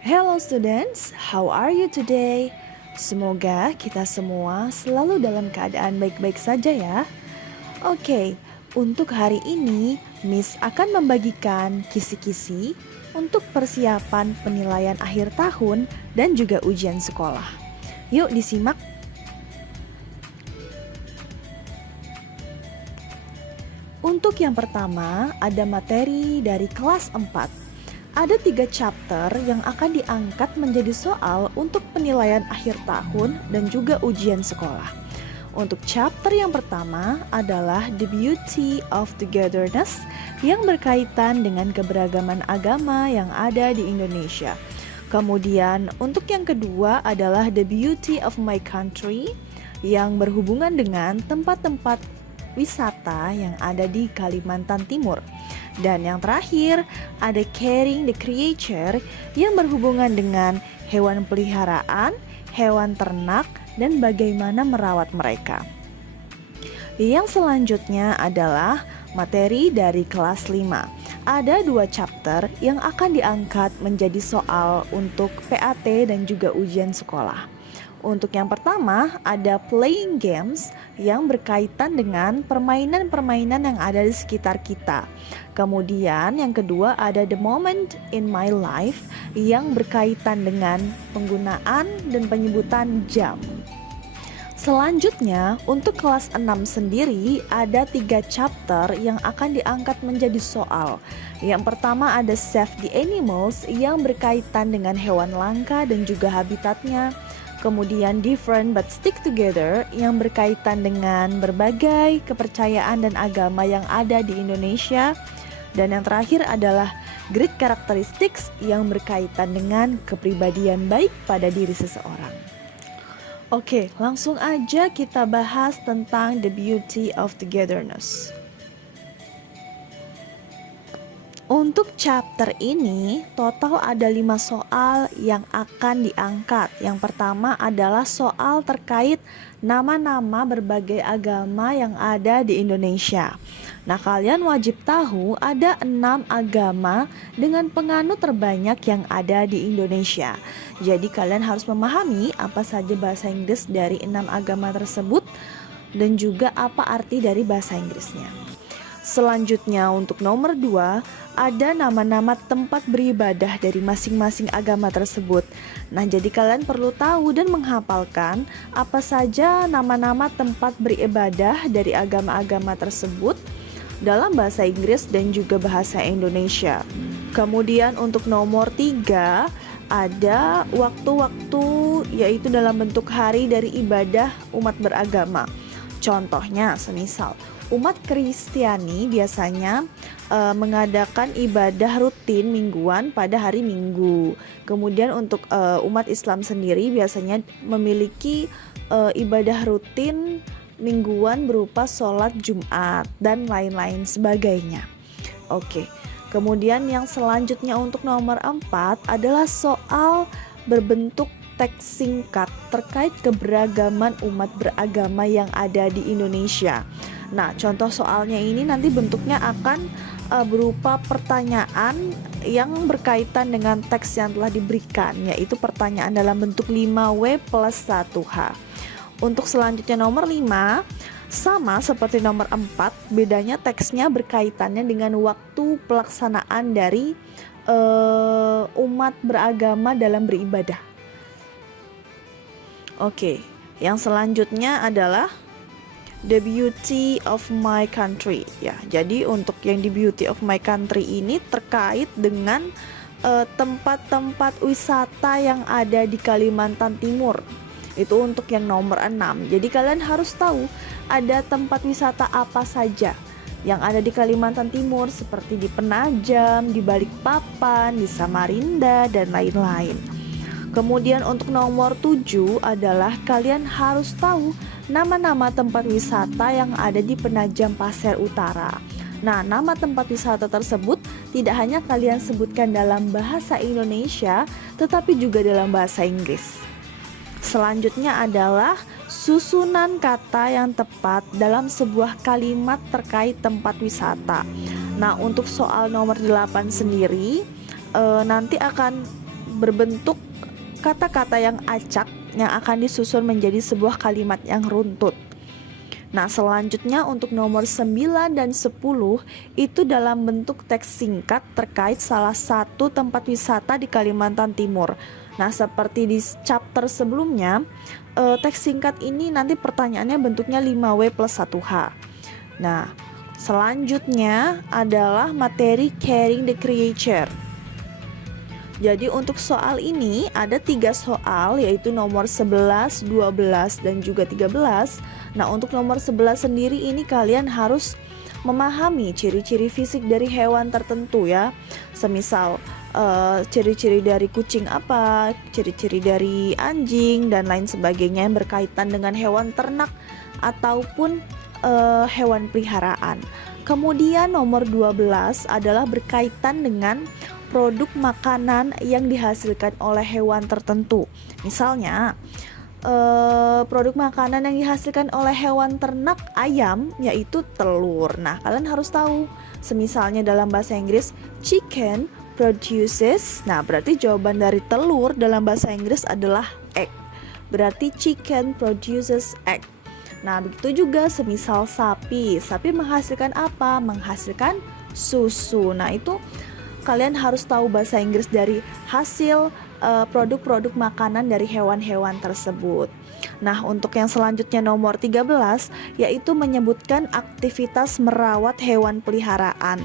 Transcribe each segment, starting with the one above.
Hello students, how are you today? Semoga kita semua selalu dalam keadaan baik-baik saja ya. Oke, untuk hari ini Miss akan membagikan kisi-kisi untuk persiapan penilaian akhir tahun dan juga ujian sekolah. Yuk disimak. Untuk yang pertama ada materi dari kelas 4. Ada 3 chapter yang akan diangkat menjadi soal untuk penilaian akhir tahun dan juga ujian sekolah. Untuk chapter yang pertama adalah The Beauty of Togetherness yang berkaitan dengan keberagaman agama yang ada di Indonesia. Kemudian untuk yang kedua adalah The Beauty of My Country yang berhubungan dengan tempat-tempat wisata yang ada di Kalimantan Timur. Dan yang terakhir ada Caring the Creature yang berhubungan dengan hewan peliharaan, hewan ternak, dan bagaimana merawat mereka. Yang selanjutnya adalah materi dari kelas 5. Ada 2 chapter yang akan diangkat menjadi soal untuk PAT dan juga ujian sekolah. Untuk yang pertama ada playing games yang berkaitan dengan permainan-permainan yang ada di sekitar kita. Kemudian yang kedua ada the moment in my life yang berkaitan dengan penggunaan dan penyebutan jam. Selanjutnya untuk kelas 6 sendiri ada 3 chapter yang akan diangkat menjadi soal. Yang pertama ada Save the Animals yang berkaitan dengan hewan langka dan juga habitatnya. Kemudian Different but Stick Together yang berkaitan dengan berbagai kepercayaan dan agama yang ada di Indonesia. Dan yang terakhir adalah Great Characteristics yang berkaitan dengan kepribadian baik pada diri seseorang. Oke, langsung aja kita bahas tentang The Beauty of Togetherness. Untuk chapter ini total ada 5 soal yang akan diangkat. Yang pertama adalah soal terkait nama-nama berbagai agama yang ada di Indonesia. Nah, kalian wajib tahu ada 6 agama dengan penganut terbanyak yang ada di Indonesia. Jadi kalian harus memahami apa saja bahasa Inggris dari 6 agama tersebut dan juga apa arti dari bahasa Inggrisnya. Selanjutnya untuk nomor 2 ada nama-nama tempat beribadah dari masing-masing agama tersebut. Nah, jadi kalian perlu tahu dan menghafalkan apa saja nama-nama tempat beribadah dari agama-agama tersebut dalam bahasa Inggris dan juga bahasa Indonesia. Kemudian untuk nomor 3 ada waktu-waktu yaitu dalam bentuk hari dari ibadah umat beragama. Contohnya semisal umat Kristiani biasanya mengadakan ibadah rutin mingguan pada hari Minggu. Kemudian untuk umat Islam sendiri biasanya memiliki ibadah rutin mingguan berupa sholat Jumat dan lain-lain sebagainya. Oke. Kemudian yang selanjutnya untuk nomor 4 adalah soal berbentuk teks singkat terkait keberagaman umat beragama yang ada di Indonesia. Nah, contoh soalnya ini nanti bentuknya akan berupa pertanyaan yang berkaitan dengan teks yang telah diberikan, yaitu pertanyaan dalam bentuk 5W plus 1H. Untuk selanjutnya nomor 5, sama seperti nomor 4, bedanya teksnya berkaitannya dengan waktu pelaksanaan dari umat beragama dalam beribadah. Oke, yang selanjutnya adalah The Beauty of My Country. Ya, jadi untuk yang The Beauty of My Country ini terkait dengan tempat-tempat wisata yang ada di Kalimantan Timur. Itu untuk yang nomor 6. Jadi kalian harus tahu ada tempat wisata apa saja yang ada di Kalimantan Timur seperti di Penajam, di Balikpapan, di Samarinda, dan lain-lain. Kemudian untuk nomor 7 adalah kalian harus tahu nama-nama tempat wisata yang ada di Penajam Pasir Utara. Nah, nama tempat wisata tersebut tidak hanya kalian sebutkan dalam bahasa Indonesia, tetapi juga dalam bahasa Inggris. Selanjutnya adalah susunan kata yang tepat dalam sebuah kalimat terkait tempat wisata. Nah, untuk soal nomor 8 sendiri nanti akan berbentuk kata-kata yang acak yang akan disusun menjadi sebuah kalimat yang runtut. Nah, selanjutnya untuk nomor 9 dan 10 itu dalam bentuk teks singkat terkait salah satu tempat wisata di Kalimantan Timur. Nah, seperti di chapter sebelumnya, teks singkat ini nanti pertanyaannya bentuknya 5W plus 1H. Nah, selanjutnya adalah materi carrying the creature. Jadi untuk soal ini ada 3 soal, yaitu nomor 11, 12, dan juga 13. Nah, untuk nomor 11 sendiri ini kalian harus memahami ciri-ciri fisik dari hewan tertentu ya. Semisal ciri-ciri dari kucing apa, ciri-ciri dari anjing, dan lain sebagainya yang berkaitan dengan hewan ternak ataupun hewan peliharaan. Kemudian nomor 12 adalah berkaitan dengan produk makanan yang dihasilkan oleh hewan tertentu. Misalnya produk makanan yang dihasilkan oleh hewan ternak ayam yaitu telur. Nah, kalian harus tahu, semisalnya dalam bahasa Inggris chicken produces, nah berarti jawaban dari telur dalam bahasa Inggris adalah egg. Berarti chicken produces egg. Nah, begitu juga semisal sapi menghasilkan apa? Menghasilkan susu. Nah, itu kalian harus tahu bahasa Inggris dari hasil produk-produk makanan dari hewan-hewan tersebut. Nah, untuk yang selanjutnya nomor 13 yaitu menyebutkan aktivitas merawat hewan peliharaan.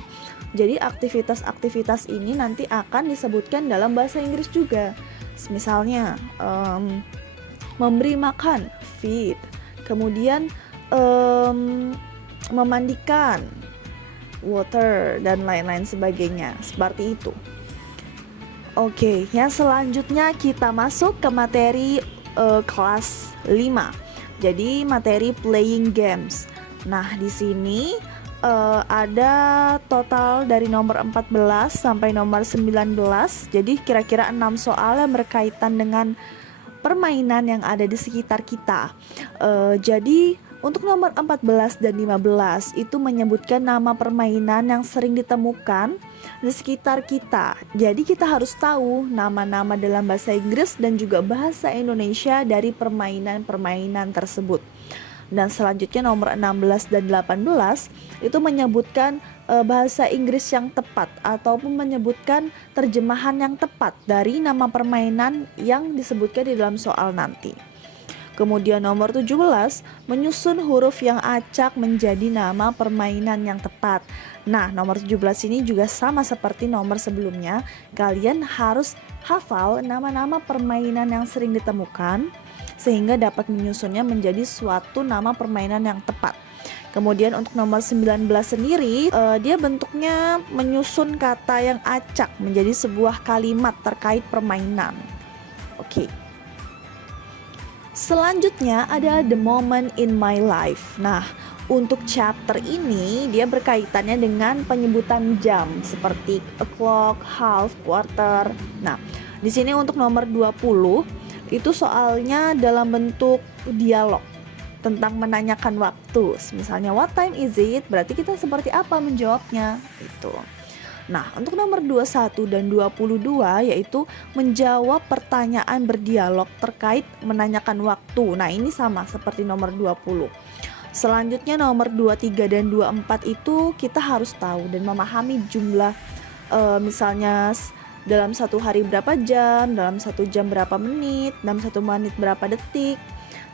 Jadi aktivitas-aktivitas ini nanti akan disebutkan dalam bahasa Inggris juga. Misalnya memberi makan, feed. Kemudian memandikan, water, dan lain-lain sebagainya. Seperti itu. Oke, yang selanjutnya kita masuk ke materi kelas 5. Jadi materi playing games. Nah, di sini ada total dari nomor 14 sampai nomor 19. Jadi kira-kira 6 soal yang berkaitan dengan permainan yang ada di sekitar kita. Jadi untuk nomor 14 dan 15 itu menyebutkan nama permainan yang sering ditemukan di sekitar kita. Jadi kita harus tahu nama-nama dalam bahasa Inggris dan juga bahasa Indonesia dari permainan-permainan tersebut. Dan selanjutnya nomor 16 dan 18 itu menyebutkan bahasa Inggris yang tepat ataupun menyebutkan terjemahan yang tepat dari nama permainan yang disebutkan di dalam soal nanti. Kemudian nomor 17 menyusun huruf yang acak menjadi nama permainan yang tepat. Nah, nomor 17 ini juga sama seperti nomor sebelumnya. Kalian harus hafal nama-nama permainan yang sering ditemukan sehingga dapat menyusunnya menjadi suatu nama permainan yang tepat. Kemudian untuk nomor 19 sendiri, dia bentuknya menyusun kata yang acak menjadi sebuah kalimat terkait permainan. Oke. Selanjutnya ada the moment in my life. Nah, untuk chapter ini dia berkaitannya dengan penyebutan jam seperti o'clock, half, quarter. Nah, di sini untuk nomor 20 itu soalnya dalam bentuk dialog tentang menanyakan waktu. Misalnya what time is it? Berarti kita seperti apa menjawabnya itu. Nah, untuk nomor 21 dan 22 yaitu menjawab pertanyaan berdialog terkait menanyakan waktu. Nah, ini sama seperti nomor 20. Selanjutnya nomor 23 dan 24 itu kita harus tahu dan memahami jumlah misalnya dalam satu hari berapa jam, dalam satu jam berapa menit, dalam satu menit berapa detik.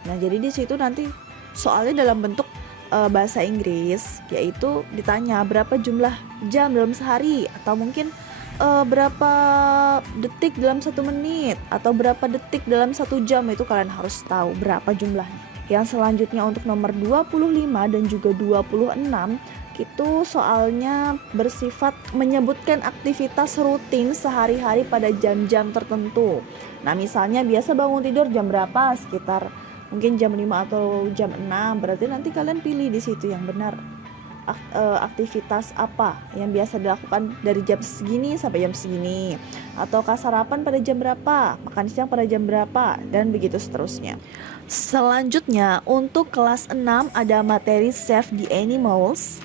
Nah, jadi di situ nanti soalnya dalam bentuk bahasa Inggris, yaitu ditanya berapa jumlah jam dalam sehari, atau mungkin berapa detik dalam satu menit, atau berapa detik dalam satu jam. Itu kalian harus tahu berapa jumlahnya. Yang selanjutnya untuk nomor 25 dan juga 26 itu soalnya bersifat menyebutkan aktivitas rutin sehari-hari pada jam-jam tertentu. Nah, misalnya biasa bangun tidur jam berapa, sekitar mungkin jam 5 atau jam 6, berarti nanti kalian pilih di situ yang benar aktivitas apa yang biasa dilakukan dari jam segini sampai jam segini, ataukah sarapan pada jam berapa, makan siang pada jam berapa, dan begitu seterusnya. Selanjutnya untuk kelas 6 ada materi Save the Animals.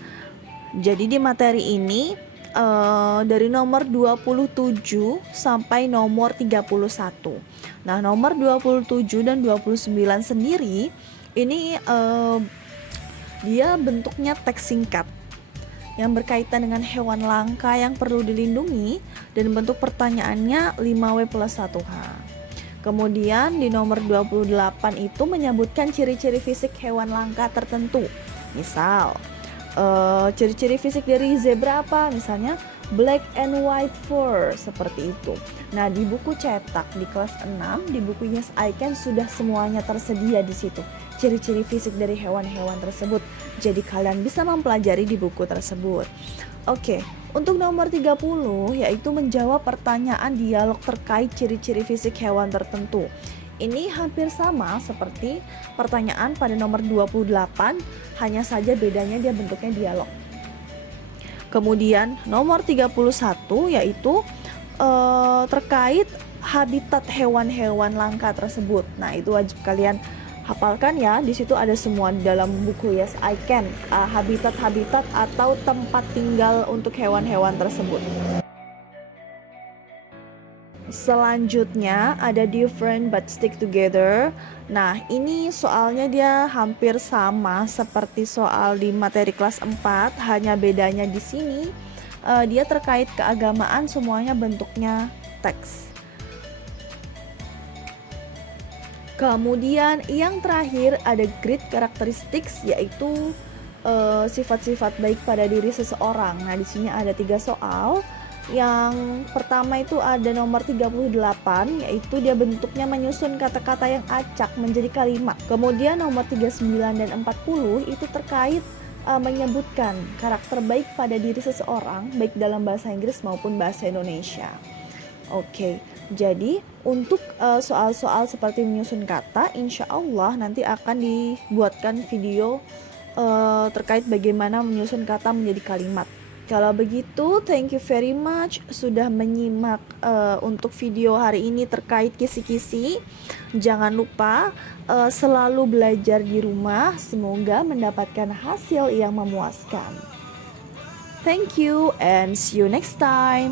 Jadi di materi ini dari nomor 27 sampai nomor 31. Nah, nomor 27 dan 29 sendiri ini dia bentuknya teks singkat yang berkaitan dengan hewan langka yang perlu dilindungi dan bentuk pertanyaannya 5W plus 1H. Kemudian di nomor 28 itu menyebutkan ciri-ciri fisik hewan langka tertentu. Misal, ciri-ciri fisik dari zebra apa? Misalnya black and white fur, seperti itu. Nah, di buku cetak di kelas 6, di buku Yes I Can sudah semuanya tersedia di situ. Ciri-ciri fisik dari hewan-hewan tersebut. Jadi kalian bisa mempelajari di buku tersebut. Oke, untuk nomor 30 yaitu menjawab pertanyaan dialog terkait ciri-ciri fisik hewan tertentu. Ini hampir sama seperti pertanyaan pada nomor 28, hanya saja bedanya dia bentuknya dialog. Kemudian nomor 31 yaitu terkait habitat hewan-hewan langka tersebut. Nah, itu wajib kalian hafalkan ya. Di situ ada semua dalam buku Yes I Can, habitat-habitat atau tempat tinggal untuk hewan-hewan tersebut. Selanjutnya ada different but stick together. Nah, ini soalnya dia hampir sama seperti soal di materi kelas 4, hanya bedanya di sini dia terkait keagamaan, semuanya bentuknya teks. Kemudian yang terakhir ada great characteristics, yaitu sifat-sifat baik pada diri seseorang. Nah, di sini ada 3 soal. Yang pertama itu ada nomor 38, yaitu dia bentuknya menyusun kata-kata yang acak menjadi kalimat. Kemudian nomor 39 dan 40 itu terkait menyebutkan karakter baik pada diri seseorang, baik dalam bahasa Inggris maupun bahasa Indonesia. Oke, jadi untuk soal-soal seperti menyusun kata, insya Allah nanti akan dibuatkan video terkait bagaimana menyusun kata menjadi kalimat. Kalau begitu, thank you very much sudah menyimak untuk video hari ini terkait kisi-kisi. Jangan lupa selalu belajar di rumah, semoga mendapatkan hasil yang memuaskan. Thank you and see you next time.